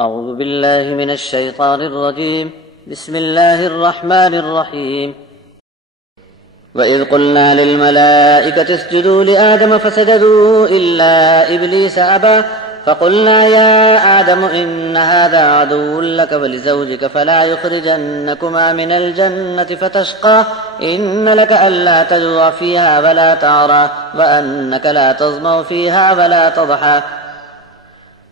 أعوذ بالله من الشيطان الرجيم. بسم الله الرحمن الرحيم. وإذ قلنا للملائكة اسجدوا لآدم فسجدوا إلا إبليس أبى فقلنا يا آدم إن هذا عدو لك ولزوجك فلا يخرجنكما من الجنة فتشقى إن لك ألا تجوع فيها ولا تعرى وأنك لا تظمأ فيها ولا تضحى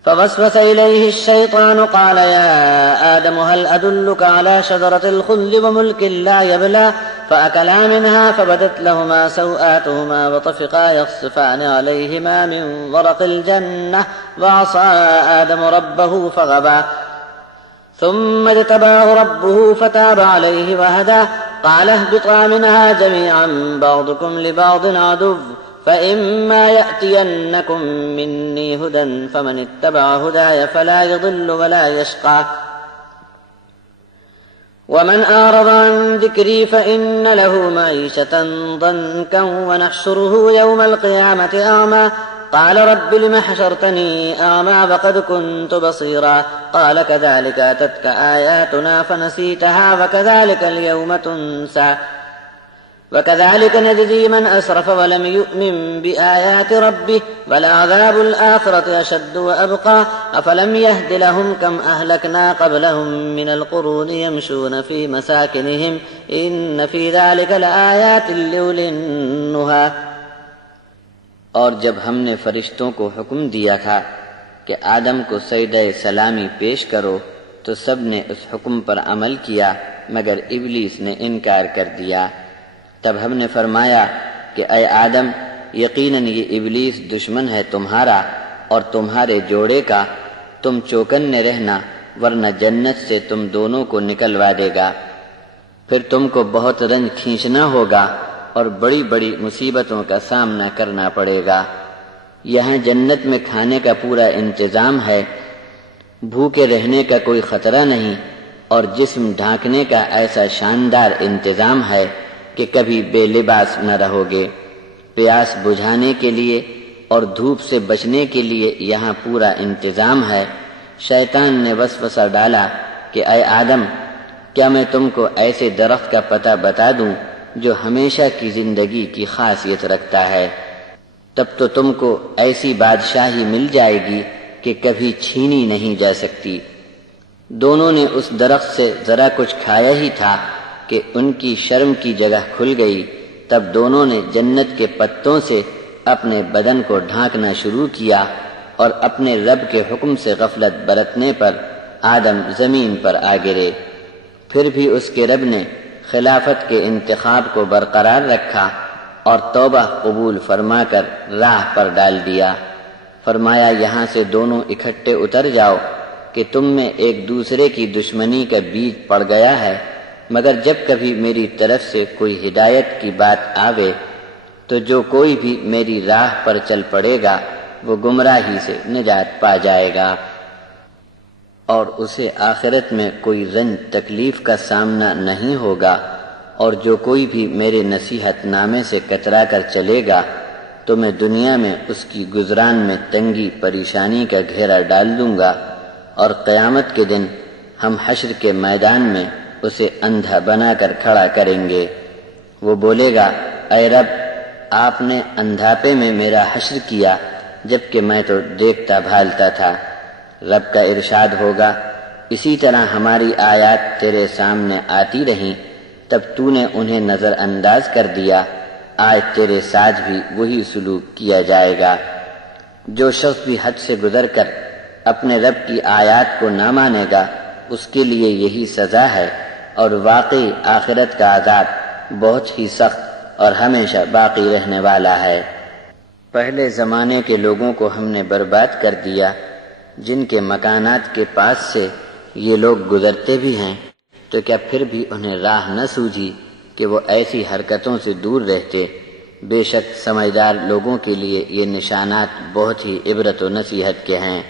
فوسوس إليه الشيطان قال يا آدم هل أدلك على شجرة الخلد وملك لا يبلى فأكلا منها فبدت لهما سوآتهما وطفقا يخصفان عليهما من ورق الجنة وعصى آدم ربه فغوى ثم اجتباه ربه فتاب عليه وهدى قال اهبطا منها جميعا بعضكم لبعض عدو فإما يأتينكم مني هدى فمن اتبع هداي فلا يضل ولا يشقى ومن أعرض عن ذكري فإن له معيشة ضنكا ونحشره يوم القيامة أعمى قال رب لم حشرتني أعمى وقد كنت بصيرا قال كذلك أتتك آياتنا فنسيتها وكذلك اليوم تنسى وكذلك نجزي من أسرف ولم يؤمن بآيات ربه ولعذاب الآخرة أشد وأبقى أفلم يهد لهم كم أهلكنا قبلهم من القرون يمشون في مساكنهم إن في ذلك لآيات لأولي النهى. اور جب ہم نے فرشتوں کو حکم دیا تھا کہ آدم کو سجدہ سلامی پیش کرو تو سب نے اس حکم پر عمل کیا مگر ابلیس نے انکار کر دیا. تب ہم نے فرمایا کہ اے آدم یقیناً یہ ابلیس دشمن ہے تمہارا اور تمہارے جوڑے کا، تم چوکنے رہنا ورنہ جنت سے تم دونوں کو نکلوا دے گا. پھر تم کو بہت رنج کھینچنا ہوگا اور بڑی بڑی مصیبتوں کا سامنا کرنا پڑے گا. یہاں جنت میں کھانے کا پورا انتظام ہے، بھوکے رہنے کا کوئی خطرہ نہیں اور جسم ڈھانکنے کا ایسا شاندار انتظام ہے کہ کبھی بے لباس نہ رہو گے. پیاس بجھانے کے لیے اور دھوپ سے بچنے کے لیے یہاں پورا انتظام ہے. شیطان نے وسوسہ ڈالا کہ اے آدم کیا میں تم کو ایسے درخت کا پتہ بتا دوں جو ہمیشہ کی زندگی کی خاصیت رکھتا ہے، تب تو تم کو ایسی بادشاہی مل جائے گی کہ کبھی چھینی نہیں جا سکتی. دونوں نے اس درخت سے ذرا کچھ کھایا ہی تھا کہ ان کی شرم کی جگہ کھل گئی. تب دونوں نے جنت کے پتوں سے اپنے بدن کو ڈھانکنا شروع کیا اور اپنے رب کے حکم سے غفلت برتنے پر آدم زمین پر آ گرے. پھر بھی اس کے رب نے خلافت کے انتخاب کو برقرار رکھا اور توبہ قبول فرما کر راہ پر ڈال دیا. فرمایا یہاں سے دونوں اکٹھے اتر جاؤ کہ تم میں ایک دوسرے کی دشمنی کا بیج پڑ گیا ہے، مگر جب کبھی میری طرف سے کوئی ہدایت کی بات آوے تو جو کوئی بھی میری راہ پر چل پڑے گا وہ گمراہی سے نجات پا جائے گا اور اسے آخرت میں کوئی رنج تکلیف کا سامنا نہیں ہوگا، اور جو کوئی بھی میرے نصیحت نامے سے کترا کر چلے گا تو میں دنیا میں اس کی گزران میں تنگی پریشانی کا گھیرا ڈال دوں گا، اور قیامت کے دن ہم حشر کے میدان میں اسے اندھا بنا کر کھڑا کریں گے. وہ بولے گا اے رب آپ نے اندھاپے میں میرا حشر کیا جبکہ میں تو دیکھتا بھالتا تھا. رب کا ارشاد ہوگا اسی طرح ہماری آیات تیرے سامنے آتی رہیں تب تو نے انہیں نظر انداز کر دیا. آج تیرے ساتھ بھی وہی سلوک کیا جائے گا. جو شخص بھی حد سے گزر کر اپنے رب کی آیات کو نہ مانے گا اس کے لیے یہی سزا ہے، اور واقعی آخرت کا عذاب بہت ہی سخت اور ہمیشہ باقی رہنے والا ہے. پہلے زمانے کے لوگوں کو ہم نے برباد کر دیا جن کے مکانات کے پاس سے یہ لوگ گزرتے بھی ہیں، تو کیا پھر بھی انہیں راہ نہ سوجھی کہ وہ ایسی حرکتوں سے دور رہتے. بے شک سمجھدار لوگوں کے لیے یہ نشانات بہت ہی عبرت و نصیحت کے ہیں.